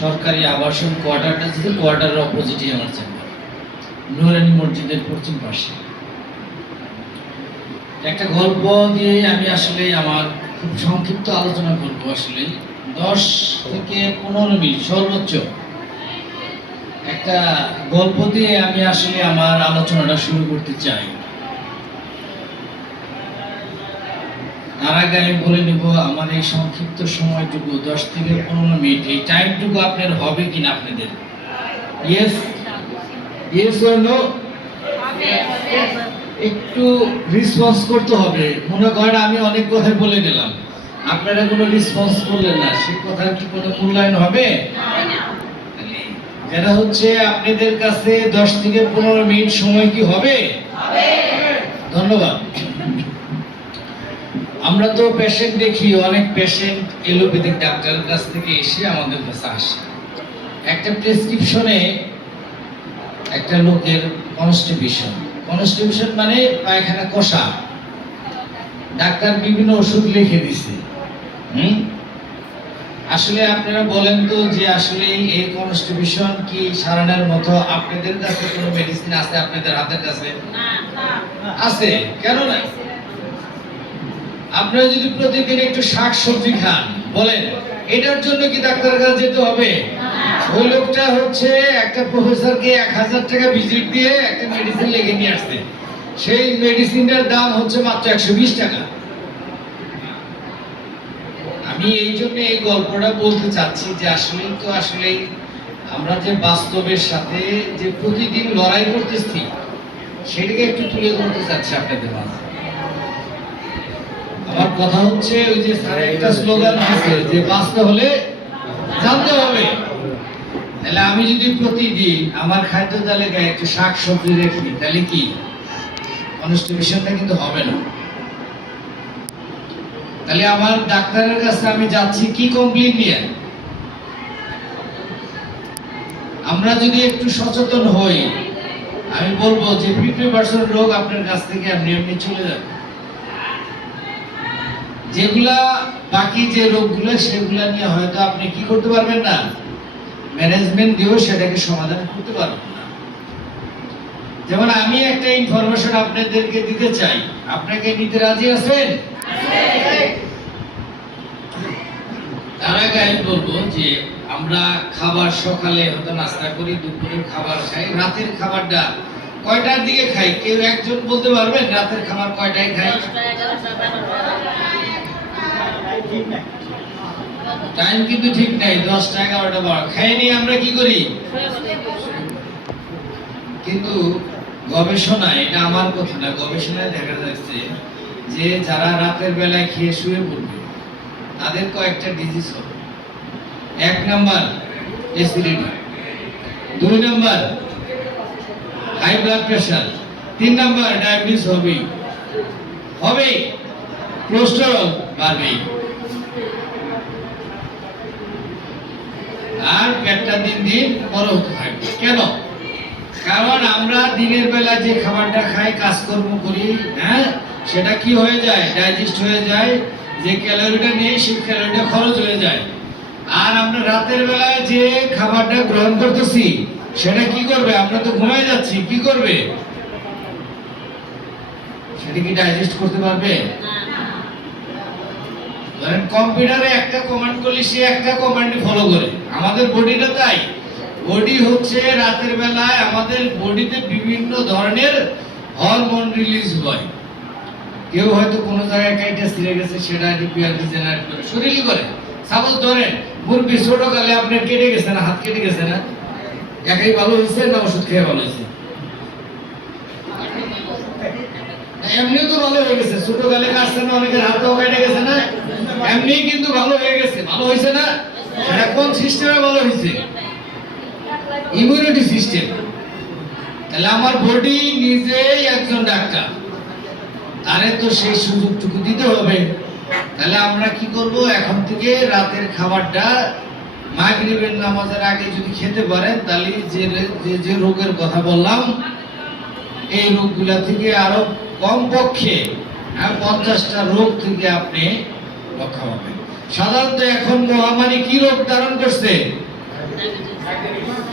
সরকারি আবাসন কোয়ার্টারটা ছিল, কোয়ার্টারের অপোজিটই আমার চেম্বার, নুরানি মসজিদের পশ্চিম পাশে। একটা গল্প দিয়ে আমি আসলে আমার খুব সংক্ষিপ্ত আলোচনা করবো। আসলে 10 থেকে 15 মিনিট সর্বোচ্চ একটা গল্প দিয়ে আমি আসলে আমার আলোচনাটা শুরু করতে চাই। তার আগে আমি বলে নেব আমার এই সংক্ষিপ্ত সময়টুকু 10 থেকে 15 মিনিট, এই টাইমটুকু আপনার হবে কিনা আপনাদের? Yes yes or no? একটু রেসপন্স করতে হবে। মনে করেন আমি অনেক কথা বলে গেলাম, আপনারা কোনো রেসপন্স করলেন না, সেই কথার কি কোনো মূল্যায়ন হবে? যেটা হচ্ছে আপনাদের কাছে 10 থেকে 15 মিনিট সময় কি হবে? ধন্যবাদ। আমরা তো পেশেন্ট দেখি, অনেক পেশেন্ট এলোপ্যাথিক ডাক্তারের কাছ থেকে এসে আমাদের কাছে আসে। একটা প্রেসক্রিপশনে একটা লোকের কনস্টিপেশন মানে পায়খানা কষা, ডাক্তার বিভিন্ন ওষুধ লিখে দিছে। আসলে আপনারা বলেন তো যে আসলে এই কনস্টিপেশন কি সারানোর মতো আপনাদের কাছে কোনো মেডিসিন আছে? আপনাদের হাতের কাছে আছে? কেন না? আপনারা যদি প্রতিদিন একটু শাক সবজি খান, বলেন এটার জন্য কি ডাক্তারের কাছে যেতে হবে? ওই লোকটা হচ্ছে একটা প্রফেসরকে 1000 টাকা ভিজিট দিয়ে একটা মেডিসিন লিখে নিয়ে আসছে, সেই মেডিসিনটার দাম হচ্ছে মাত্র 120 টাকা। আমি এই জন্য এই গল্পটা বলতে চাচ্ছি যে আসলে আমরা যে বাস্তবের সাথে যে প্রতিদিন লড়াই করতেছি সেটাকে একটু তুলে ধরতে চাচ্ছি আপনাদের মাঝে। আমার কথা হচ্ছে ওই যে স্যার একটা স্লোগান আছে যে বাঁচতে হলে জানতে হবে। তাহলে আমি যদি প্রতিদিন আমার খাদ্য তালিকায় একটু শাক সবজি রেখি, তাহলে কি কনস্টিপেশনটা কিন্তু হবে না। তাহলে আমার ডাক্তারের কাছে আমি যাচ্ছি কি কমপ্লেইন নিয়ে? আমরা যদি একটু সচেতন হই, আমি বলবো যে 50% রোগ আপনার কাছ থেকে এমনি চলে যাবে। যেগুলা বাকি যে রোগগুলো সেগুলা নিয়ে হয়তো আপনি কি করতে পারবেন না, ম্যানেজমেন্ট দিয়েও সেটাকে সমাধান করতে পারবেন না। যেমন আমি একটা ইনফরমেশন আপনাদেরকে দিতে চাই, আপনাকে নিতে রাজি আছেন? তার আগে আমি বলবো যে আমরা খাবার সকালে হয়তো নাস্তা করি, দুপুরের খাবার খাই, রাতের খাবারটা কয়টার দিকে খাই? কেউ একজন বলতে পারবেন রাতের খাবার কয়টায় খাই? টাইম কিন্তু ঠিক নাই, 10টা 11টা 12 খাইনি আমরা কি করি? কিন্তু গবেষণায়, এটা আমার কথা না, গবেষণায় দেখা যাচ্ছে যে যারা রাতের বেলায় খেয়ে শুয়ে পড়বে তাদের কয়েকটা ডিজিজ হবে। 1 number acidity, 2 number high blood pressure, 3 number diabetes হবে, কোলেস্টেরল বাড়বে, আর পেটটা দিন দিন বড় হতে থাকবে। কেন? কারণ আমরা দিনের বেলা যে খাবারটা খাই, কাজকর্ম করি, সেটা কি হয়ে যায়? ডাইজেস্ট হয়ে যায়, যে ক্যালোরিটা নেই সেই ক্যালোরিটা খরচ হয়ে যায়। আর আমরা রাতের বেলায় যে খাবারটা গ্রহণ করতেছি সেটা কি করবে? আমরা তো ঘুমায় যাচ্ছি, কি করবে? সেটা কি ডাইজেস্ট করতে পারবে? ধরেন কম্পিউটারে একটা কমান্ড করলে সে একটা কমান্ডই ফলো করে, আমাদের বডিটা তাই। বডি হচ্ছে রাতের বেলায় আমাদের বডিতে বিভিন্ন ধরনের হরমোন রিলিজ হয়। কেউ হয়তো কোনো জায়গায় কাইটা ছিঁড়ে গেছে, সেটা ডিপিআরপি জেনারেট করে, শরীরই করে। সাপোজ ধরেন মুরগি ছোটকালে আপনার কেটে গেছে না, হাত কেটে গেছে না, একাই ভালো হয়েছে না ওষুধ খেয়ে ভালো হয়েছে? এমনিও তো ভালো হয়ে গেছে, ছোটকালে কাটছে না, অনেকের হাতও কেটে গেছে না, এমনি কিন্তু ভালো হয়ে গেছে। ভালো হয়েছে না? সেটা কোন সিস্টেমে ভালো হয়েছে? Immunity system. তাহলে আমার বডি নিজেই একজন ডাক্তার, তারে তো সেই সুযোগটুকু দিতে হবে। তাহলে আমরা কি করব? এখন থেকে রাতের খাবারটা মাগরিবের নামাজের আগে যদি খেতে পারেন, তাহলে যে রোগের কথা বললাম এই রোগগুলা থেকে আরো কমপক্ষে 50টা রোগ থেকে আপনি রক্ষা পাবেন। সাধারণত এখন মহামারী কি রোগ ধারণ করছে?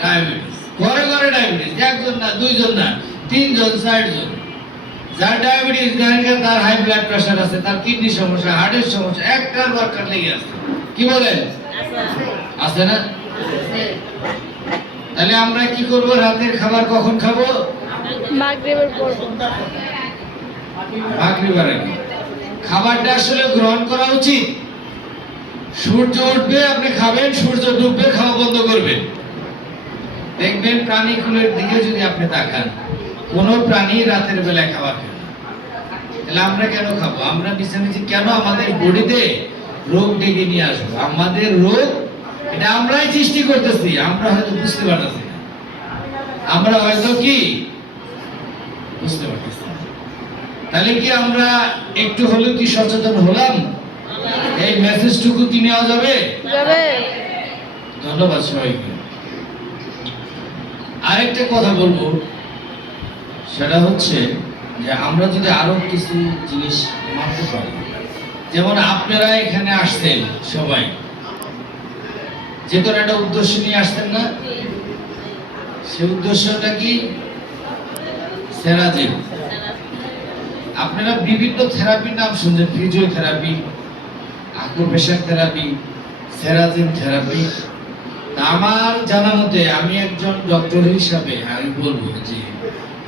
ডায়াবেটিস। ঘরে ঘরে ডায়াবেটিস, একজন না, দুইজন না, তিনজন, চারজন। যার ডায়াবেটিস, তার হাই ব্লাড প্রেশার আছে, তার কিডনি সমস্যা, হার্টের সমস্যা, একটার দরকার লেগে আছে। কি বলেন? আছে না? তাহলে আমরা কি করব? রাতের খাবার কখন খাবো? মাগরিবের পর। মাগরিবের আগে। খাবারটা আসলে গ্রহণ করা উচিত। সূর্য উঠবে আপনি খাবেন, সূর্য ডুববে খাওয়া বন্ধ করবেন। দেখবেন প্রাণীকুলের দিকে যদি আপনি তাকান, কোন প্রাণী রাতের বেলায় খাবার খায় না। তাহলে আমরা কেন খাবো? আমরা মিশামিশি কেন আমাদের বডিতে রোগ ডেকে নিয়ে আসবো? আমাদের রোগ এটা আমরাই সৃষ্টি করতেছি, আমরা হয়তো বুঝতে পারতেছি না। আমরা হয়তো কি বুঝতে পারতেছি না। তাহলে কি আমরা একটু হলেও কি সচেতন হলাম? এই মেসেজটুকু কি নেওয়া যাবে? ধন্যবাদ সবাইকে। আরেকটা কথা বলবো, সেটা হচ্ছে যে আমরা যদি আরো কিছু জিনিস মানতে পারি, যেমন আপনারা এখানে আসছেন সবাই, যে কোনো একটা উদ্দেশ্য নিয়ে আসতেন না? সে উদ্দেশ্যটা কি? সেরাজিন। আপনারা বিভিন্ন থেরাপির নাম শুনছেন, ফিজিওথেরাপি, আকুপ্রেশার থেরাপি, সেরাজিন থেরাপি। আমার জানা মতে, আমি একজন ডক্টর হিসাবে আমি বলবো যে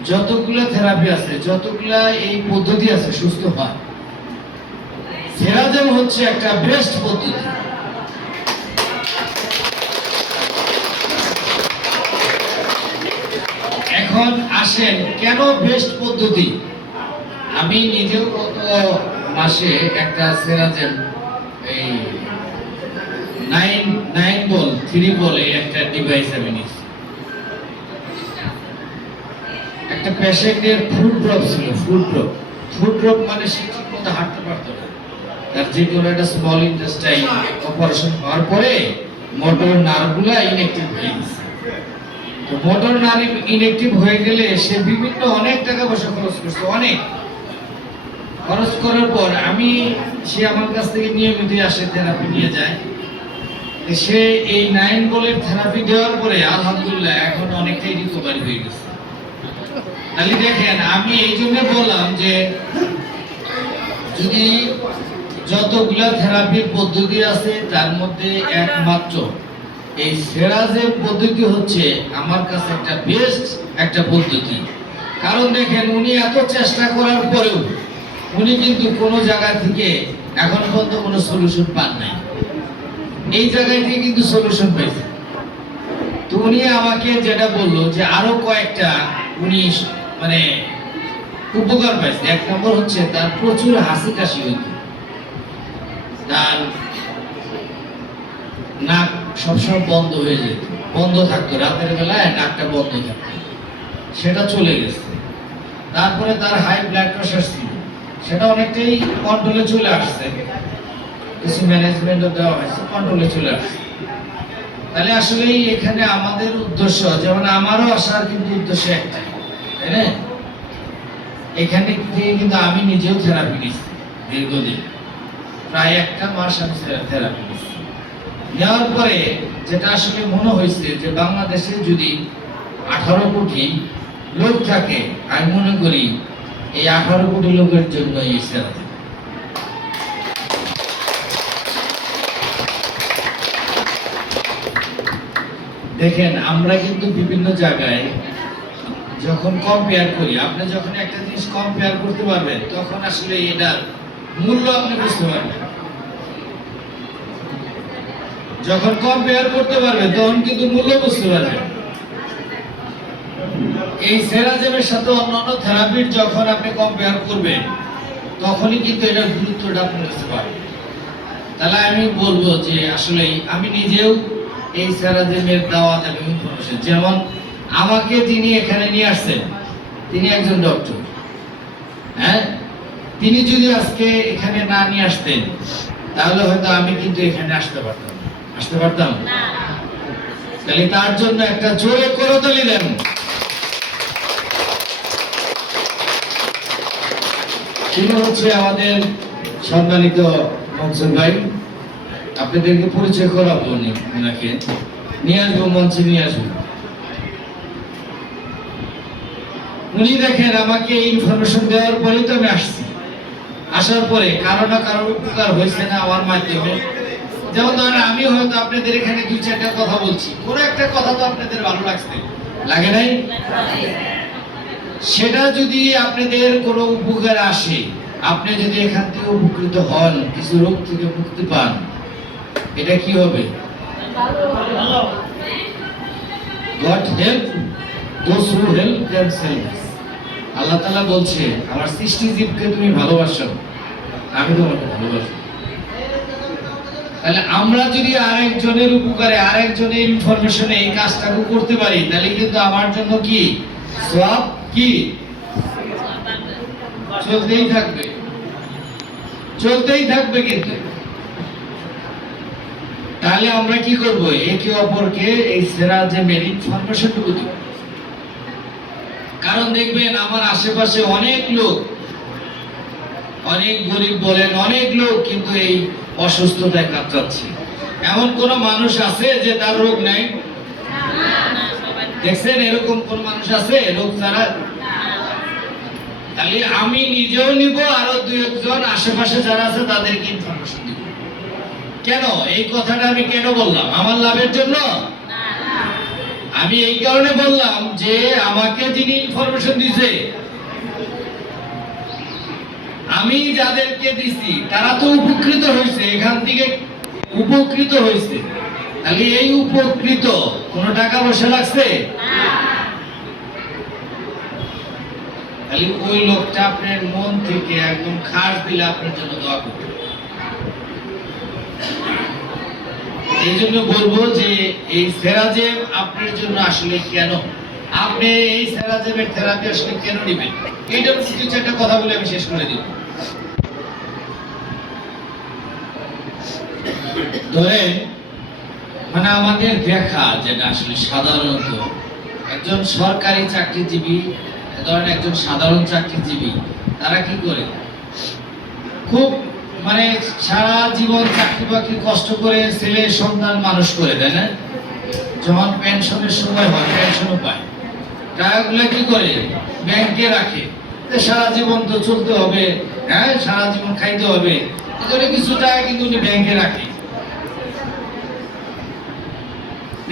যতগুলা থেরাপি আছে, যতগুলা এই পদ্ধতি আছে সুস্থ হয়, সেরাজিন হচ্ছে একটা বেস্ট পদ্ধতি। এখন আসেন, কেন বেস্ট পদ্ধতি? আমি নিজেও গত মাসে একটা সেরাজেন এই 9 বল 3 বলে একটা ডিভাইস আমি নিয়েছি। একটা পেশেন্টের ফুড ড্রপ ছিল। ফুড ড্রপ মানে সে ঠিক মতো হাঁটতে পারতো না। তার যে কোনো একটা স্মল ইন্টেস্টাইন অপারেশন হওয়ার পরে মোটর নার্ভগুলা ইনঅ্যাক্টিভ হয়ে গেছে। তো মোটর নার্ভ ইনঅ্যাক্টিভ হয়ে গেলে সে বিভিন্ন অনেক টাকা পয়সা খরচ করছে, অনেক খরচ করার পর সে আমার কাছ থেকে নিয়মিত আসে, থেরাপি নিয়ে যায়। সে এই 9 বলের থেরাপি দেওয়ার পরে আলহামদুলিল্লাহ এখন অনেকটাই রিকভারি হয়ে গেছে। তাহলে দেখেন, আমি এই জন্য বললাম যে যদি যতগুলা থেরাপির পদ্ধতি আছে তার মধ্যে একমাত্র এই সেরাজের পদ্ধতি হচ্ছে আমার কাছে একটা বেস্ট একটা পদ্ধতি। কারণ দেখেন, উনি এত চেষ্টা করার পরেও উনি কিন্তু কোনো জায়গা থেকে এখন পর্যন্ত কোনো সলিউশন পান নাই। এই জায়গায় থেকে কিন্তু সলিউশন পেয়েছে। তো উনি আমাকে যেটা বললো যে আরো কয়েকটা উনি মানে উপকার পাইছে। এক নম্বর হচ্ছে তার প্রচুর হাসি কাশি হইত, তার নাক সবসময় বন্ধ হয়ে যেত, বন্ধ থাকতো, রাতের বেলায় নাকটা বন্ধ থাকতো, সেটা চলে গেছে। তারপরে তার হাই ব্লাড প্রেশার ছিল, সেটা অনেকটাই কন্ট্রোলে চলে আসছে, কিছু ম্যানেজমেন্টও দেওয়া হয়েছে, কন্ট্রোলে চলে আসছে। তাহলে আসলে এখানে আমাদের উদ্দেশ্য, যেমন আমারও আসার কিন্তু উদ্দেশ্য একটাই, তাই না? এখানে থেকে কিন্তু আমি নিজেও থেরাপি নিচ্ছি দীর্ঘদিন, প্রায় 1 মাস আমি থেরাপি নিচ্ছি। নেওয়ার পরে যেটা আসলে মনে হয়েছে যে বাংলাদেশে যদি 18 কোটি লোক থাকে, আমি মনে করি এই 18 কোটি লোকের জন্য এই সেরাজিন। দেখেন, আমরা কিন্তু বিভিন্ন জায়গায় যখন কম্পেয়ার করি, আপনি যখন একটা জিনিস কম্পেয়ার করতে পারবেন তখন আসলে এটার মূল্য আপনি বুঝতে পারবেন। যখন কম্পেয়ার করতে পারবেন তখন কিন্তু মূল্য বুঝতে পারবেন। এই সেরাজিনের সাথে অন্যান্য থেরাপির যখন আপনি কম্পেয়ার করবেন তখনই কিন্তু এটার গুরুত্বটা আপনি বুঝতে পারবেন। তাহলে আমি বলবো যে আসলে আমি নিজেও এই সেরাজিনের দাওয়াত এবং ইনফরমেশন, যেমন আমাকে যিনি এখানে নিয়ে আসছেন তিনি একজন ডক্টর, হ্যাঁ, তিনি যদি আজকে এখানে না নিয়ে আসতেন তাহলে হয়তো আমি কিন্তু এখানে আসতে পারতাম না। তাহলে তার জন্য একটা জোরে করতালি দেন। তিনি হচ্ছে আমাদের সম্মানিত মনসুর ভাই, আপনাদেরকে পরিচয় করাবো ওনাকে নিয়ে আসবো, মঞ্চে নিয়ে আসবো। উনি দেখেন আমাকে ইনফরমেশন দেওয়ার পরেই তো আমি আসছি। আসার পরে কারো না কারোর উপকার হয়েছে না আমার মাধ্যমে। যেমন ধরেন আমি হয়তো আপনাদের এখানে দুই চারটা কথা বলছি, কোনো একটা কথা তো আপনাদের ভালো লাগছে, লাগে নাই? সেটা যদি আপনাদের কোনো উপকার আসে, আপনি যদি এখান থেকে উপকৃত হন, কিছু রোগ থেকে মুক্তি পান, এটা কি হবে? God help those who help themselves. আল্লাহ তাআলা বলছে আমার সৃষ্টি জীবকে তুমি ভালোবাসো, আমি তোমাকে ভালোবাসি। তাহলে আমরা যদি আরেকজনের উপকারে, আরেকজনের ইনফরমেশনে এই কাজটাকে করতে পারি, তাহলে কিন্তু আমার জন্য কি সওয়াব, কি চলতেই থাকবে, চলতেই থাকবে। কিন্তু তাহলে আমরা কি করব? একে অপরকে এই সিরাজের ইনফরমেশনটুকু দিব। কারণ দেখবেন আমার আশেপাশে অনেক লোক, অনেক গরিব বলেন, অনেক লোক কিন্তু এই অসুস্থতায় কাতরাচ্ছে। এমন কোন মানুষ আছে যে তার রোগ নাই? দেখছেন এরকম কোন মানুষ আছে রোগ ছাড়া? তাহলে আমি নিজেও নিব, আরো দুই একজন আশেপাশে যারা আছে তাদেরকে ইনফরমেশন দিব। কেন এই কথাটা আমি কেন বললাম? আমার লাভের জন্য? আমি এই কারণে বললাম যে আমাকে যিনি ইনফরমেশন দিছে, আমি যাদেরকে দিছি তারা তো উপকৃত হয়েছে, এখান থেকে উপকৃত হয়েছে। তাহলে এই উপকৃত কোনো টাকা পয়সা লাগছে? তাহলে ওই লোকটা আপনার মন থেকে একদম খাস দিলে আপনার জন্য দোয়া করবে। এই জন্য বলবো যে এই সেরাজেম আপনার জন্য আসলে কেন, আপনি এই সেরাজেমের থেরাপি আসলে কেন নেবেন, এইটার কিছু একটা কথা বলে আমি শেষ করে দিব। ধরেন মানে আমাদের দেখা যেটা আসলে সাধারণত একজন সরকারি চাকরিজীবী, ধরেন একজন সাধারণ চাকরিজীবী, তারা কি করে খুব মানে সারা জীবন চাকরি বাকরি কষ্ট করে ছেলে সন্তান মানুষ করে দেয় না, যখন পেনশনের সময় হয় পেনশনও পায়, টাকাগুলো কি করে ব্যাংকে রাখে, সারা জীবন তো চলতে হবে, হ্যাঁ সারা জীবন খাইতে হবে, এজন্য কিছু টাকা কিন্তু উনি ব্যাংকে রাখে।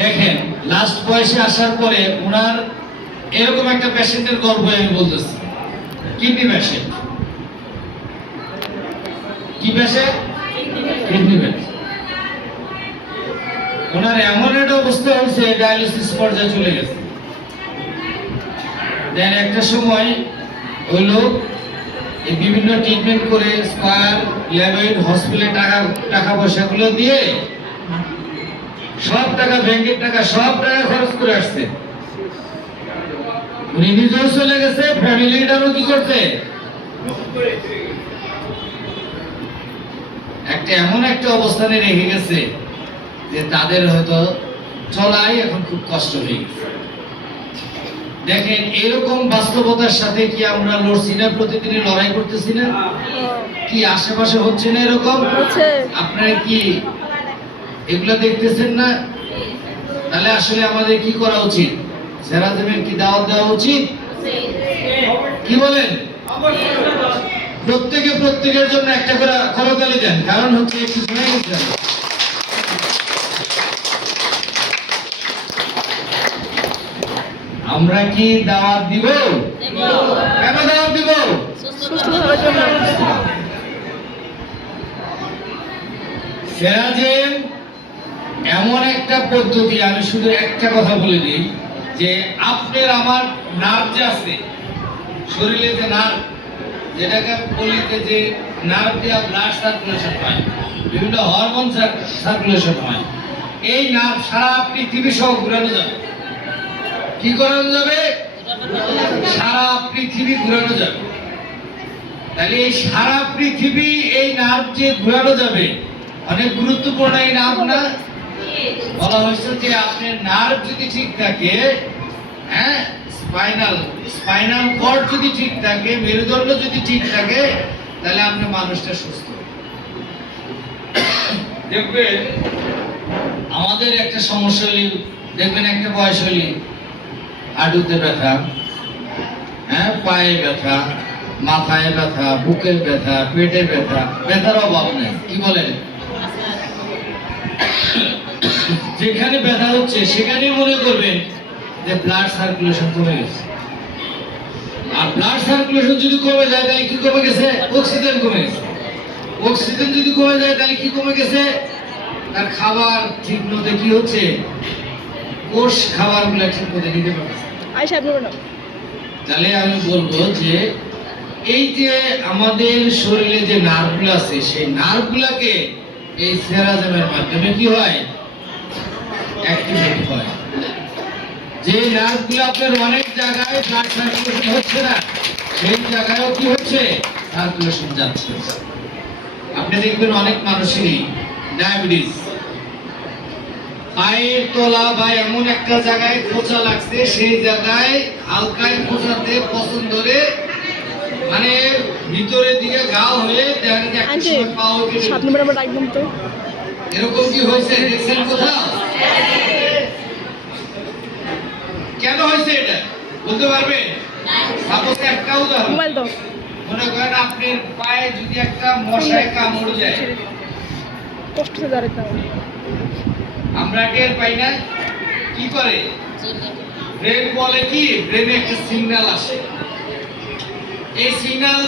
দেখেন লাস্ট বয়সে আসার পরে ওনার এরকম একটা পেশেন্টের গল্প আমি বলতেছি, কিডনি পেশেন্ট। কি পেশেন্ট? Kidney patient. ওনার এমন একটা অবস্থা হয়েছে ডায়ালিসিস পর্যায়ে চলে গেছে। দেন একটা সময় ওই লোক এই বিভিন্ন ট্রিটমেন্ট করে স্কয়ার ল্যাবয়েড হসপিটালে টাকা পয়সাগুলো দিয়ে সব টাকা, ব্যাংকের টাকা, সব টাকা খরচ করে আসছে। উনি নিজেও চলে গেছে, ফ্যামিলিটারও কি করছে, একটা এমন একটা অবস্থানে রেখে গেছে যে তাদের হয়তো চলাই এখন খুব কষ্ট হয়ে গেছে। দেখেন এরকম বাস্তবতার সাথে কি আমরা লড়ছি না, প্রতিদিনই লড়াই করতেছি না? কি আশেপাশে হচ্ছে না এরকম? আপনারা কি এগুলো দেখতেছেন না? তাহলে আসলে আমাদের কি করা উচিত? সেরাজেমের কি দাওয়াত দেওয়া উচিত? কি বলেন? প্রত্যেকের জন্য একটা করে করতালি দেন, কারণ হচ্ছে একটু শুনে গেছেন। আমরা কি দাওয়াত দিব? কেন দাওয়াত দিব? সেরাজেম এমন একটা পদ্ধতি, আমি শুধু একটা কথা বলে দিই যে আপনার আমার নার্ভ যে আছে শরীরে, যে নার্ভ যেটাকে বলিতে, যে নার্ভ দিয়ে ব্লাড সার্কুলেশন হয়, বিভিন্ন হরমোন সার্কুলেশন হয়, এই নার্ভ সারা পৃথিবী সহ ঘুরানো যাবে। কি করানো যাবে? সারা পৃথিবী ঘুরানো যাবে। তাহলে এই সারা পৃথিবী এই নার্ভ যে ঘুরানো যাবে, অনেক গুরুত্বপূর্ণ এই নার্ভ না? বলা হয়েছে যে আপনার নার্ভ যদি ঠিক থাকে, হ্যাঁ স্পাইনাল কর্ড যদি ঠিক থাকে, মেরুদণ্ড যদি ঠিক থাকে, তাহলে আপনার মানুষটা সুস্থ। দেখবেন আমাদের একটা সমস্যা হলে দেখবেন একটা বয়স হলে হাঁটুতে ব্যথা, হ্যাঁ, পায়ে ব্যথা, মাথায় ব্যথা, বুকে ব্যথা, পেটে ব্যথা, ব্যথার অভাব নেই। কি বলেন? যেখানে ব্যথা হচ্ছে সেখানে মনে করবেন যে ব্লাড সার্কুলেশন কমে গেছে। আর ব্লাড সার্কুলেশন যদি কমে যায় তাহলে কি কমে গেছে? অক্সিজেন কমে গেছে। অক্সিজেন যদি কমে যায় তাহলে কি কমে গেছে? তার খাবার ঠিক মতো কি হচ্ছে, কোষ খাবারগুলো ঠিক মতো নিতে পারছে। আয়শা আপনি বলুন। তাহলে আমি বলবো যে এই যে আমাদের শরীরে যে নার্ভগুলো আছে সেই নার্ভগুলোকে এই সেরাজমের মাধ্যমে কি হয়, অ্যাক্টিভেট হয়। যে নার্ভগুলো আপনার অনেক জায়গায় ব্লাড সার্কুলেশন হচ্ছে না সেই জায়গায়ও কি হচ্ছে, সার্কুলেশন যাচ্ছে। আপনি দেখবেন অনেক মানুষেরই ডায়াবেটিস, পায়ের তলা বা এমন একটা জায়গায় খোঁচা লাগছে সেই জায়গায় হালকায় খোঁচাতে পছন্দ ধরে মানে ভিতরের দিকে ঘাও হয়ে দেখা যায় একটা আন্টি সময় পাও কেটে 7 নম্বর আমার একদম তো এরকম কি হয়েছে দেখছেন কোথাও? কেন হয়েছে এটা বলতে পারবেন? সাপোজ একটা উদাহরণ, মোবাইল দাও। মনে করেন আপনার পায়ে যদি একটা মশায় কামড় যায়, কষ্ট হয়ে দাঁড়াতে হবে। আমরা টের পাই না, কি করে ব্রেন বলে কি, ব্রেনে একটা সিগন্যাল আসে। এই সিগন্যাল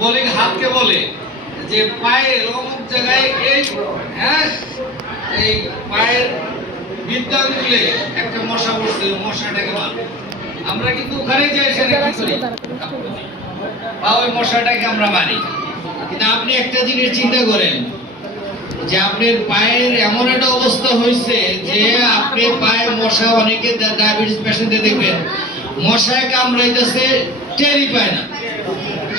বলে হাতকে বলে যে পায়ের অমুক জায়গায় এই, হ্যাঁ, এই পায়ের বৃদ্ধাঙ্গুলে একটা মশা বসছে, মশাটাকে মার। আমরা কিন্তু ওখানে যাই সেটা কি করি, বা ওই মশাটাকে আমরা মারি। কিন্তু আপনি একটা জিনিস চিন্তা করেন যে আপনার পায়ের এমন একটা অবস্থা হয়েছে যে আপনার পায়ে মশা, অনেকে ডায়াবেটিস পেশেন্টে দেখবেন মশায় কামড়াইতেছে টেরই পায় না।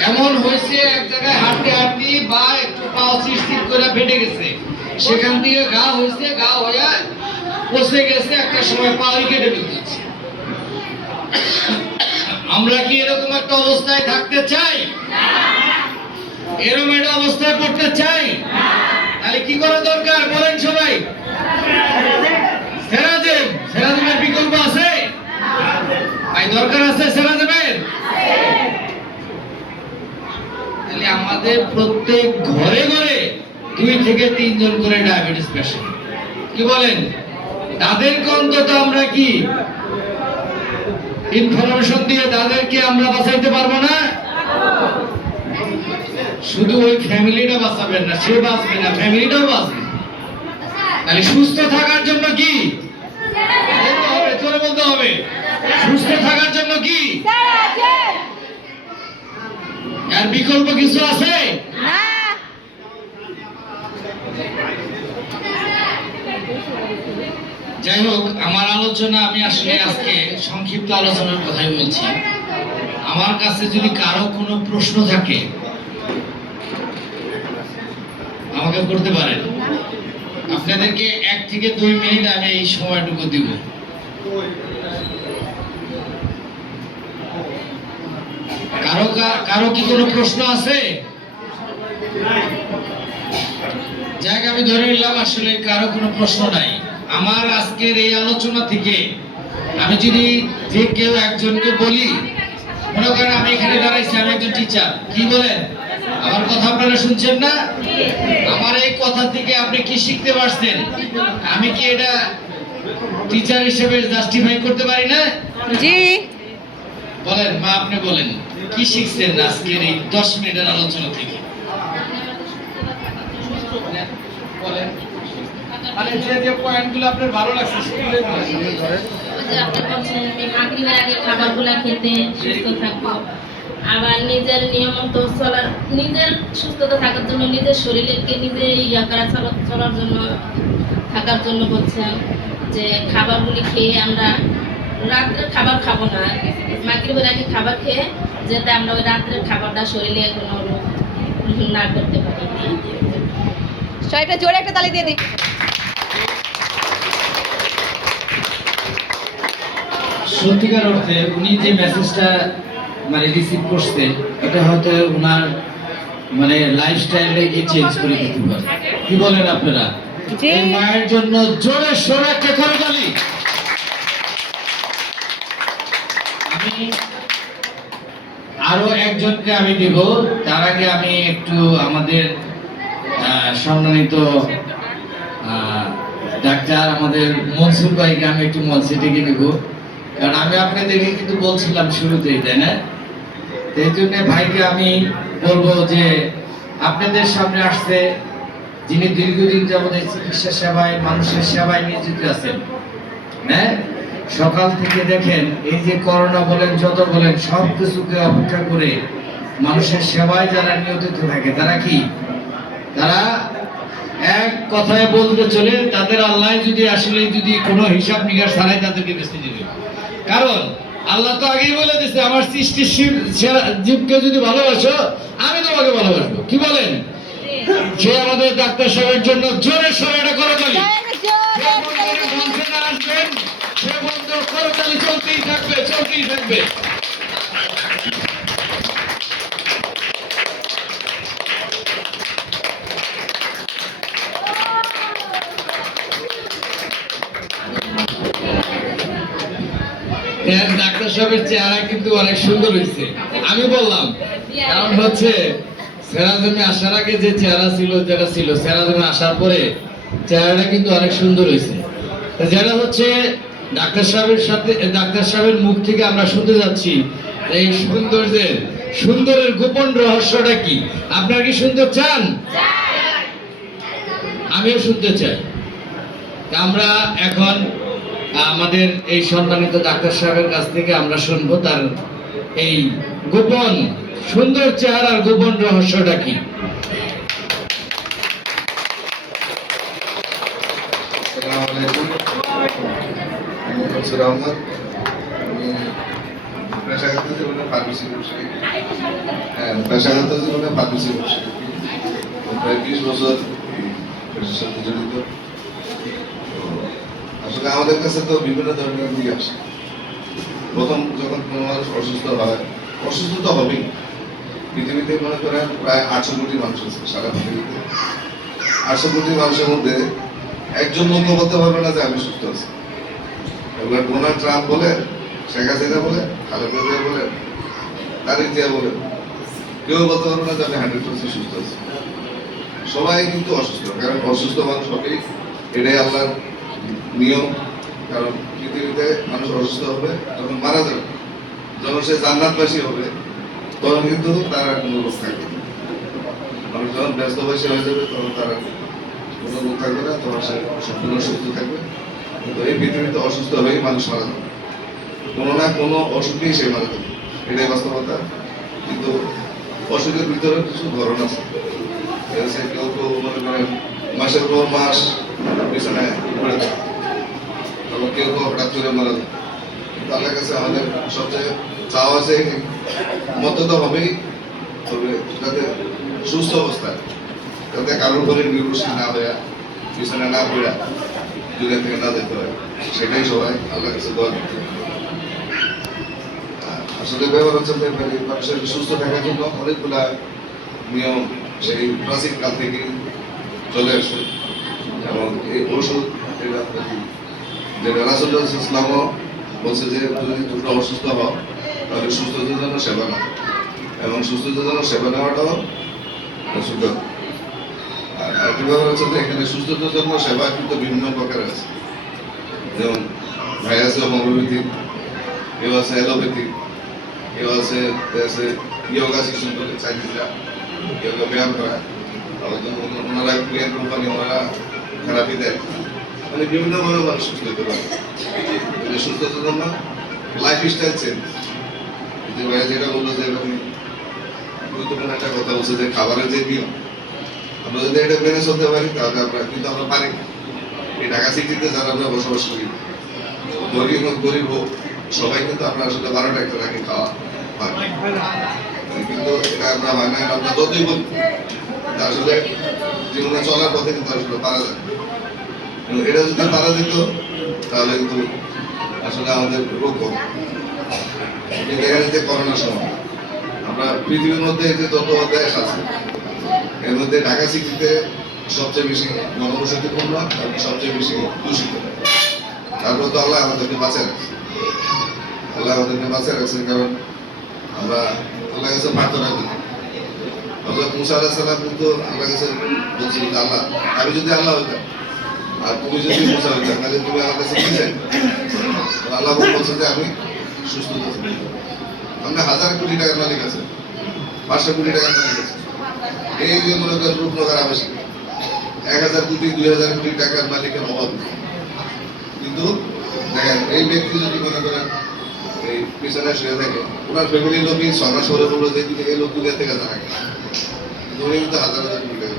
এমন হয়েছে এক জায়গায় হাঁটতে হাঁটতে বা একটু পাও চিট করে ফেটে গেছে, সেখান থেকে ঘা হয়েছে, ঘা হয়ে পচে গেছে, একটা সময় পাওই কেটে ফেলতেছে। আমরা কি এরকম একটা অবস্থায় থাকতে চাই? এরকম একটা অবস্থায় পড়তে চাই? তাহলে কি করা দরকার বলেন সবাই? সেরাজমের বিকল্প আছে? ভাই দরকার আছে সেরাজমের? তাহলে আমাদের প্রত্যেক ঘরে ঘরে 2 থেকে 3 জন করে ডায়াবেটিস পেশেন্ট। কি বলেন? তাদেরকে অন্তত আমরা কি ইনফরমেশন দিয়ে তাদেরকে আমরা বাঁচাইতে পারবো না? শুধু ওই ফ্যামিলিটা বাঁচাবেন না, সে বাঁচবে না, ফ্যামিলিটাও বাঁচবে। তাহলে সুস্থ থাকার জন্য কি চলে বলতে হবে? সুস্থ থাকার জন্য কি আর বিকল্প কিছু আছে? যাই হোক, আমার আলোচনা আমি আসলে আজকে সংক্ষিপ্ত আলোচনার কথাই বলছি। আমার কাছে যদি কারো কোনো প্রশ্ন থাকে আমাকে করতে পারেন। আপনাদেরকে 1 থেকে 2 মিনিট আমি এই সময়টুকু দিব। কারো কি কোনো প্রশ্ন আছে? যাক, আমি ধরে নিলাম আসলে কারো কোনো প্রশ্ন নাই। আমার আজকের এই আলোচনা থেকে আমি যদি যে কেউ একজনকে বলি, মনে করেন আমি এখানে দাঁড়াইছি, আমি একজন টিচার, কি বলেন? আমার কথা আপনারা শুনছেন না? আমার এই কথা থেকে আপনি কি শিখতে পারছেন? আমি কি এটা টিচার হিসেবে জাস্টিফাই করতে পারি না? জি। বলেন মা, আপনি বলেন কি শিখছেন আজকের এই 10 মিনিটের আলোচনা থেকে? বলেন, মানে যে পয়েন্টগুলো আপনার ভালো লাগছে সেগুলো বলেন। যে আপনি বলছেন যে মাগরিবের আগে খাবারগুলো খেতে সুস্থ থাকবো, আবার নিজের নিয়মিত চলার, নিজের সুস্থতা থাকার জন্য, নিজের শরীরকে নিজে চলার জন্য, থাকার জন্য বলছেন যে খাবারগুলি খেয়ে আমরা রাত্রে খাবার খাবো না, মাগরিবের আগে খাবার খেয়ে যাতে আমরা ওই রাত্রের খাবারটা শরীরে কোনো রোগ না করতে পারি। একটা জোরে একটা তালি দিয়ে দিই। সত্যিকার অর্থে উনি যে মেসেজটা মানে রিসিভ করছে, এটা হয়তো উনার মানে লাইফস্টাইলটাকে চেঞ্জ করে দিতে পারে। কি বলেন আপনারা? জি। এই মায়ের জন্য জোরে সোরে একটা করতালি। আমি আরো একজনকে আমি দিব, তার আগে আমি একটু আমাদের সম্মানিত ডাক্তার আমাদের মনসুর ভাইকে আমি একটু মঞ্চে ডেকে নিব, কারণ আমি আপনাদেরকে কিন্তু বলছিলাম শুরুতেই, তাই না? এই জন্য ভাইকে আমি বলবো যে আপনাদের সামনে আসছে যিনি দীর্ঘদিন যাবত এই চিকিৎসা সেবায় মানুষের সেবায় নিয়োজিত আছেন। হ্যাঁ, সকাল থেকে দেখেন এই যে করোনা বলেন যত বলেন সব কিছুকে অপেক্ষা করে মানুষের সেবায় যারা নিয়োজিত থাকে তারা কি, তারা এক কথায় বলতে চলে তাদের আল্লাহ যদি আসলে যদি কোনো হিসাব নিকাশ ছাড়াই তাদেরকে বেঁচে দিবে। কারণ আল্লাহ তো আগেই বলে দিচ্ছে আমার সৃষ্টির জীবকে যদি ভালোবাসো আমি তোমাকে ভালোবাসবো। কি বলেন? সে আমাদের ডাক্তার সাহেবের জন্য জোরে সোরে একটা করতালি। মঞ্চে না আসবেন সে বন্ধু করতালি চলতেই থাকবে, চলতেই থাকবে। ডাক্তার সাহেবের চেহারা কিন্তু অনেক সুন্দর হয়েছে। আমি বললাম কারণ হচ্ছে সেরাজমে আসার আগে যে চেহারা ছিল যেটা ছিল, সেরাজমে আসার পরে চেহারাটা কিন্তু অনেক সুন্দর হয়েছে। যেটা হচ্ছে ডাক্তার সাহেবের সাথে ডাক্তার সাহেবের মুখ থেকে আমরা শুনতে যাচ্ছি এই সুন্দরের গোপন রহস্যটা কি। আপনারা কি শুনতে চান? আমিও শুনতে চাই। আমরা এখন আমাদের এই সম্মানিত ডাক্তার সাহেবের কাছ থেকে আমরা শুনবো তার এই গোপন সুন্দর চেহারার গোপন রহস্যটা কি। পেশাগত জীবনে ফার্মেসি করছি, পেশাগত জীবনে ফার্মেসি করছি, প্রায় 20 বছর পেশার সাথে জড়িত। আসলে আমাদের কাছে তো বিভিন্ন ধরনের রোগী আসে। প্রথম যখন কোনো মানুষ অসুস্থ হয়, অসুস্থ তো হবেই। পৃথিবীতে মনে করেন প্রায় 800 কোটি মানুষ আছে সারা পৃথিবীতে। 800 কোটি মানুষের মধ্যে একজন লোক বলতে পারবে না যে আমি সুস্থ আছি। এবার ডোনাল্ড ট্রাম্প বলে, শেখ হাসিনা বলে, খালেদা জিয়া বলে, তারিক জিয়া বলে, কেউ বলতে পারবে না যে আমি 100% সুস্থ আছি। সবাই কিন্তু অসুস্থ, কারণ অসুস্থ মানুষ হবেই, এটাই আল্লাহর নিয়ম। কারণ পৃথিবীতে মানুষ অসুস্থ হবে যখন মারা যাবে, যখন সে জান্নাতবাসী হবে তখন কিন্তু তার আর কোনো রোগ থাকবে না। মানুষ যখন ব্যস্তবাসী হয়ে যাবে তখন তার কোনো রোগ থাকবে না, তখন সে সম্পূর্ণ সুস্থ থাকবে। কিন্তু এই পৃথিবীতে অসুস্থ হয়েই মানুষ মারা যাবে, কোনো না কোনো অসুখেই সে মারা যাবে, এটাই বাস্তবতা। কিন্তু অসুখের ভিতরে কিছু ধরন আছে। কেউ কেউ মনে করেন মাসের পর মাস বিছানায় পড়ে থাকে, তারপর কেউ কেউ হঠাৎ করে মারা যায়। তার কাছে আমাদের সবচেয়ে চাওয়া আছে মত তো হবেই, তবে যাতে সুস্থ অবস্থায়, যাতে কারোর উপরে নির্ভরশীল না হয়ে বিছানায় না পড়ে দুনিয়া থেকে না যেতে হয়, সেটাই সবাই আল্লাহর কাছে দোয়া করতে হবে। আসলে ব্যাপার হচ্ছে মানুষের সুস্থ থাকার জন্য অনেকগুলা নিয়ম সেই প্রাচীন কাল থেকে চলে আসছে। এবং এই ওষুধ যেটা রাসূলুল্লাহ সাল্লাল্লাহু আলাইহি ওয়াসাল্লাম বলছে যে যদি তোমরা অসুস্থ হও তাহলে সুস্থতার জন্য সেবা নাও, এবং সুস্থতার জন্য সেবা নেওয়াটাও সুন্দর। আর আরেকটি ব্যাপার হচ্ছে যে এখানে সুস্থতার জন্য সেবা কিন্তু বিভিন্ন প্রকারের আছে। যেমন ভাই আছে হোমিওপ্যাথিক, কেউ আছে অ্যালোপ্যাথিক, কেউ আছে ইয়োগা সিস্টেম করে চাইনিজরা, ইয়োগা ব্যায়াম করা, ওনারা ক্রিয়ার কোম্পানি, ওনারা থেরাপি দেয়। মানে বিভিন্নভাবে মানুষ সুস্থ হতে পারে। সুস্থতার জন্য লাইফ স্টাইল চেঞ্জ, যে ভাই যেটা বললো যে এরকম গুরুত্বপূর্ণ একটা কথা বলছে যে খাবারের যে নিয়ম, আমরা যদি এটা মেনে চলতে পারি তাহলে আমরা কিন্তু আমরা পারি। এই ঢাকা সিটিতে যারা আমরা বসবাস করি, গরিব হোক, সবাই কিন্তু আমরা আসলে 12টা একটা রাখি খাওয়া হয়, কিন্তু এটা আমরা হয় না। আমরা যতই বলি আসলে জীবনে চলার পথে কিন্তু আসলে পারা যায়। এটা যদি পারা যেত তাহলে কিন্তু আসলে আমাদের রোগ কম। দেখা যেতে করোনার সময় আমরা পৃথিবীর মধ্যে যে যত দেশ আছে এর মধ্যে ঢাকা সিটিতে সবচেয়ে বেশি জনবসতিপূর্ণ এবং সবচেয়ে বেশি দূষিত। তারপর তো আল্লাহ আমাদেরকে বাঁচিয়ে রাখছে, আল্লাহ আমাদেরকে বাঁচিয়ে রাখছে, কারণ আমরা আল্লাহ কাছে প্রার্থনা করি। হযরত মুসা আলাইহিস সালাম কিন্তু আল্লাহ কাছে বলছিল, আল্লাহ আমি যদি আল্লাহ হইতাম আর তুমি যদি মুসা হইতাম তাহলে তুমি আমার কাছে কি চাইবে? আল্লাহ বলছে যে আমি সুস্থ আছি। আমরা 1000 কোটি টাকার মালিক আছে, 500 কোটি টাকার মালিক আছে, এই যে মনে করেন রূপনগর আবাসিক 1000 কোটি 2000 কোটি টাকার মালিকের অভাব নেই। কিন্তু দেখেন এই ব্যক্তি যদি মনে করেন এই পিছনে শুয়ে থাকে, ওনার ফ্যামিলির লোকই 6 মাস পরে বললো যে এই লোক দুনিয়া থেকে জানা গেছে, কিন্তু উনি কিন্তু 1000 কোটি টাকা।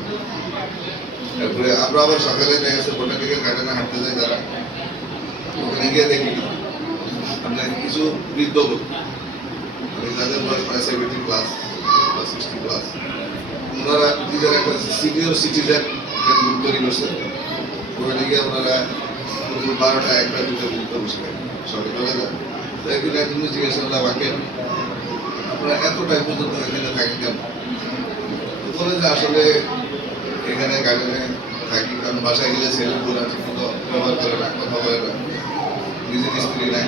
তারপরে আমরা আবার সকালে দেখা গেছে বোটানিক্যাল গার্ডেনে হাঁটতে যাই, যারা ওখানে গিয়ে দেখি আপনার কিছু বৃদ্ধ লোক, মানে যাদের বয়স প্রায় 70 প্লাস বা 60 প্লাস, ওনারা নিজের একটা সিনিয়র সিটিজেন গ্রুপ তৈরি করছে। ওখানে গিয়ে ওনারা 12টা 1টা 2টা বৃদ্ধ বসে থাকে সকালবেলা যায়। তো একদিন একজন জিজ্ঞেস করলাম, আমাকে আপনারা এত টাইম পর্যন্ত এখানে থাকেন কেন? বলে যে আসলে এখানে গার্ডেনে থাকি কারণ বাসায় গেলে ছেলেগুলো ঠিকমতো ব্যবহার করে না, কথা বলে না, নিজের স্ত্রী নাই,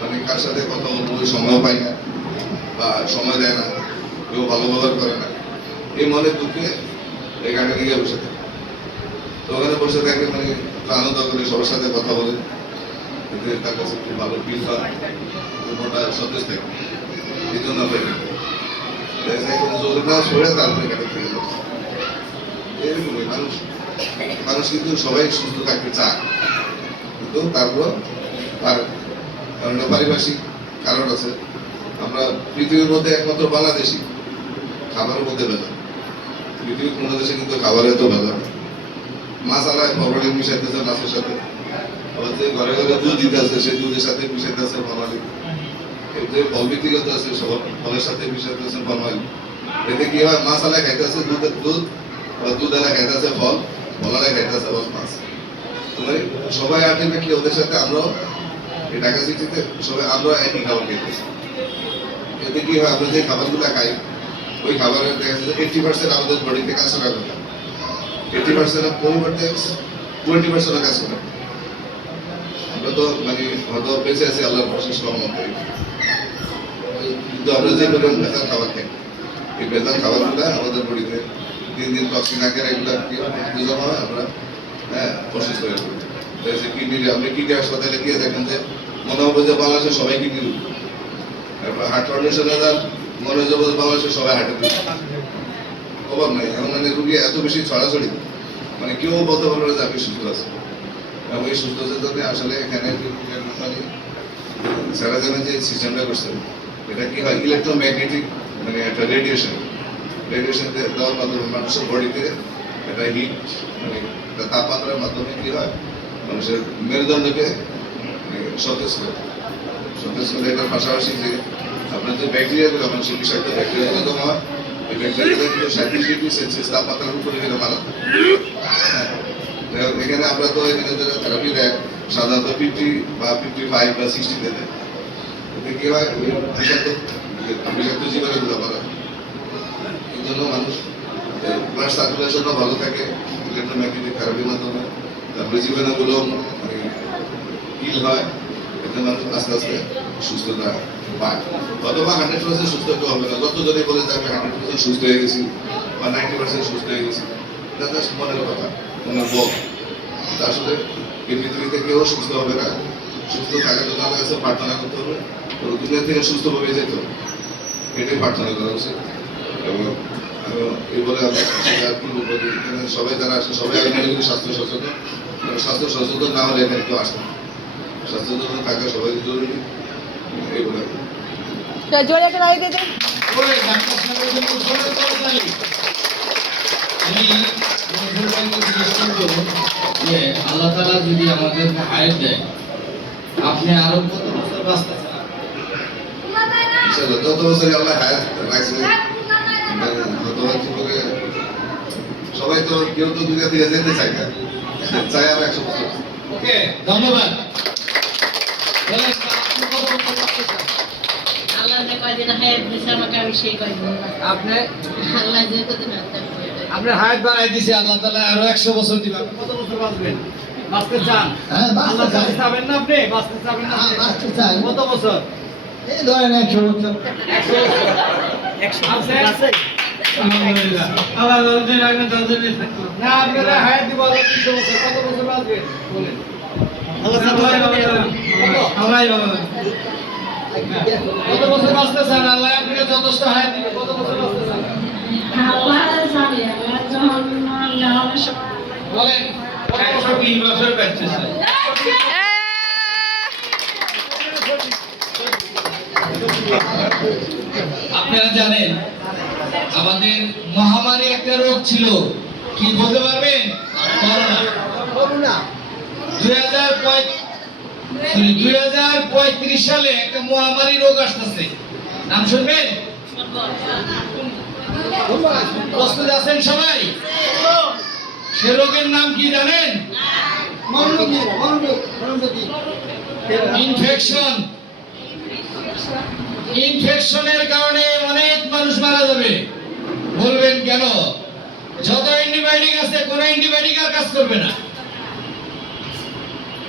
মানে কার সাথে কথা বলবো সময় পাই না বা সময় দেয় না, কেউ ভালো ব্যবহার করে না, এই মনে দুঃখে এই গার্ডেনে গিয়ে বসে থাকে। তো ওখানে বসে থাকে মানে আনন্দ করে সবার সাথে কথা বলে, এতে তার কাছে খুব ভালো ফিল হয়, মনটা সতেজ থাকে। এই জন্য আমরা জোরে না সরে তারপরে গাড়ি থেকে বসে এরকমই মানুষ কিন্তু সবাই সুস্থ থাকতে চায়, কিন্তু তারপর আর কারণ পারিপার্শ্বিক কারণ আছে। আমরা পৃথিবীর মধ্যে একমাত্র বাংলাদেশি খাবারের মধ্যে ভেজাল, পৃথিবীর কোনো দেশে কিন্তু খাবারের তো ভেজাল। মাছ আলায় ফরমালিন মিশাইতেছে মাছের সাথে, আবার যে ঘরে ঘরে দুধ দিতে আছে সেই দুধের সাথে মিশাইতেছে ফরমালিন, যে ফল বিক্রি করতে আছে সব ফলের সাথে মিশাইতেছে ফরমালিন। এতে কি হয়, মাছ আলায় খাইতেছে দুধের দুধ, বা দুধ আলায় খাইতেছে ফল, ফল আলায় খাইতেছে আবার মাছ। মানে সবাই আলটিমেটলি ওদের সাথে আমরাও এই ঢাকা সিটিতে সবাই আমরা একই খাবার খেতেছি। এতে কি হয়, আমরা যে খাবারগুলো খাই ওই খাবারের দেখা যাচ্ছে 80% আমাদের বডিতে কাজ করা করে, 80% পরিবর্তে 20% কাজ করে। আমরা তো মানে হয়তো বেঁচে আছি আল্লাহর বিশেষ রহমতে, কিন্তু আমরা যে পরিমাণ ভেজাল খাবার খাই, এই ভেজাল খাবারগুলো আমাদের বডিতে দিন দিন টক্সিন আকারে এগুলো জমা হয়, আমরা অসুস্থ হয়ে পড়ি। কিডনি, আপনি কিডনি হাসপাতালে গিয়ে দেখেন যে মনে হবে যে বাংলাদেশের সবাই কিডনি রোগী, তারপর হার্ট ফাউন্ডেশনে যান মনে হবে যে বাংলাদেশের সবাই হার্টের রোগী, খবর নাই। এখন মানে রুগী এত বেশি ছড়াছড়ি, মানে কেউ বলতে পারবে যে আপনি সুস্থ আছেন। এবং এই সুস্থতার জন্য আসলে এখানে মানে স্যারাজানের যে সিস্টেমটা করছে, এটা কি হয়, ইলেকট্রোম্যাগনেটিক মানে একটা রেডিয়েশন দেওয়ার মাধ্যমে মানুষের বডিতে একটা হিট মানে একটা তাপমাত্রার মাধ্যমে কি হয়, মানুষের মেরুদণ্ডকে সতেজ করে। এটার পাশাপাশি যে আপনার যে ব্যাকটেরিয়াগুলো, মানুষের বিষাক্ত ব্যাকটেরিয়াগুলো জমা হয়, এই ব্যাকটেরিয়াগুলো কিন্তু 37°C তাপমাত্রার উপরে গেলে মারা যায়। এখানে আমরা তো এখানে যারা থেরাপি দেয় সাধারণত 50 বা 55 বা 60 দেয়। এতে কি হয়, বিষাক্ত জীবাণুগুলো মারা যায়। এই জন্য মানুষ ব্লাড সার্কুলেশনও ভালো থাকে ইলেকট্রোম্যাগনেটিক থেরাপির মাধ্যমে, তারপরে জীবাণুগুলো মানে কিল হয়, এতে মানুষ আস্তে আস্তে সুস্থতা পায়। অথবা 100% সুস্থ কেউ হবে না, যতজনই বলে যে আমি 100% সুস্থ হয়ে গেছি বা 90% সুস্থ হয়ে গেছি, এটা জাস্ট মনের কথা, মনের বল। আসলে এই পৃথিবীতে কেউ সুস্থ হবে না, সুস্থ থাকার জন্য আমার কাছে প্রার্থনা করতে হবে, দুনিয়া থেকে সুস্থভাবে যেতে হবে, এটাই প্রার্থনা করা উচিত। এবং এই বলে সবাই যারা আসে সবাই আমি মনে করি স্বাস্থ্য সচেতন, স্বাস্থ্য সচেতন না হলে এখানে কেউ আসে না, স্বাস্থ্য সচেতন থাকা সবাই জরুরি। এই বলে জোরে একটা তালি দিয়ে দিন। ওরে ডাক্তার সাহেবের জন্য জোরে করতালি। আমি মনসুর ভাইকে জিজ্ঞেস করবো যে আল্লাহ তাআলা যদি আমাদেরকে হায়াত দেয়, আপনি আরো কত বছর বাঁচতে চান? ইনশাআল্লাহ যত বছর আল্লাহ হায়াত রাখছে তত বছর করে সবাই তো কেউ তো দুনিয়া থেকে যেতে চায় না, চাই আর 100 বছর। ওকে, ধন্যবাদ। বলেন আপনি কত বছর বাঁচতে চান? আল্লাহ যে কয়দিন হায়াত দিয়েছে আমাকে, আমি সেই কয়দিন আপনি আল্লাহ যে কদিন হায়াত দিয়েছে আপনার হায়াত বাড়াই দিছে আল্লাহ তাআলা, আরো 100 বছর দিবে। আপনি কত বছর বাঁচবেন? বাঁচতে চান? হ্যাঁ, বাঁচতে আল্লাহ চাই। কাছে চাবেন না আপনি? বাঁচতে চাবেন না আপনি? বাঁচতে চাই। কত বছর? এই ধরেন 100 বছর। 100 বছর? আলহামদুলিল্লাহ। আল্লাহ যতদিন রাখবেন ততদিনই থাকবো। না, আপনারা হায়াত দিব আল্লাহ 200 বছর। কত বছর বাঁচবেন? বলেন। কত বছর বাঁচতে চান? আল্লাহ আপনাকে যথেষ্ট হায়াত দিবে। কত বছর বাঁচতে চান? বলেন। 120 বছর বাঁচতে চান। আপনারা জানেন আমাদের মহামারী একটা রোগ ছিল, কি বলতে পারবেন? করোনা। 2035 সালে একটা মহামারী রোগ আসতেছে, নাম শুনবেন? প্রস্তুত আছেন সবাই? সে রোগের নাম কি জানেন? ইনফেকশন। ইনফেকশনের কারণে অনেক মানুষ মারা যাবে। বলবেন কেন? যত অ্যান্টিবায়োটিক আছে কোন অ্যান্টিবায়োটিক আর কাজ করবে না,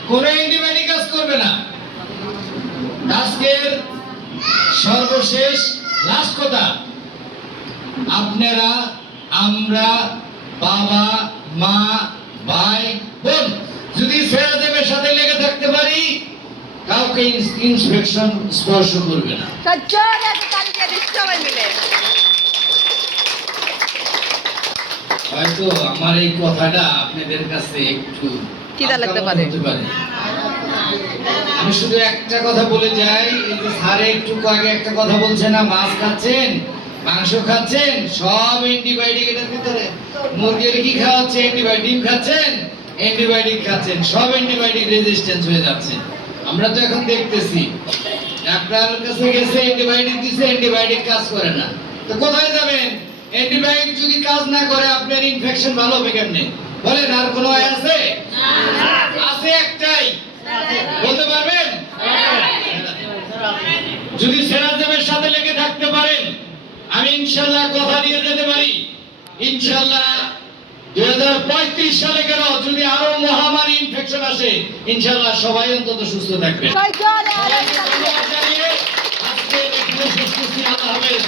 কোন অ্যান্টিবায়োটিক কাজ করবে না। আজকের সর্বশেষ লাস্ট কথা, আপনারা, আমরা, বাবা, মা, ভাই, বোন যদি সেরাজেমের সাথে লেগে থাকতে পারি, কাউকে ইনফেকশন স্পর্শ করবে না। সজ্জরে একটা তালি দিয়ে দিচ্ছি সবাই মিলে। হয়তো আমার এই কথাটা আপনাদের কাছে একটু তিতা লাগতে পারে। হতে পারে। আমি শুধু একটা কথা বলে যাই, এই যে স্যারে একটু আগে একটা কথা বলছে না, মাছ খাচ্ছেন, মাংস খাচ্ছেন, সব অ্যান্টিবায়োটিক এটার ভিতরে। মুরগির কি খাওয়াচ্ছে? অ্যান্টিবায়োটিক। ডিম খাচ্ছেন, অ্যান্টিবায়োটিক খাচ্ছেন, সব অ্যান্টিবায়োটিক রেজিস্ট্যান্স হয়ে যাচ্ছে। আমরা তো এখন দেখতেছি আপনার কাছে গেছে, অ্যান্টিবায়োটিক দিছে, অ্যান্টিবায়োটিক কাজ করে না, তো কোথায় যাবেন? অ্যান্টিবায়োটিক যদি কাজ না করে আপনার ইনফেকশন ভালো হবে কেমনে? বলেন, আর কোনো আয় আছে? আছে একটাই, বলতে পারবেন? যদি সেরাজেমের সাথে লেগে থাকতে পারেন, আমি ইনশাআল্লাহ কথা দিয়ে যেতে পারি, ইনশাআল্লাহ 2035 সালে কেন, যদি আরো মহামারী ইনফেকশন আসে, ইনশাআল্লাহ সবাই অন্তত সুস্থ থাকবে। সজ্জরে সবাইকে ধন্যবাদ জানিয়ে আজকে এখানে শেষ করছি। আল্লাহ হাফেজ।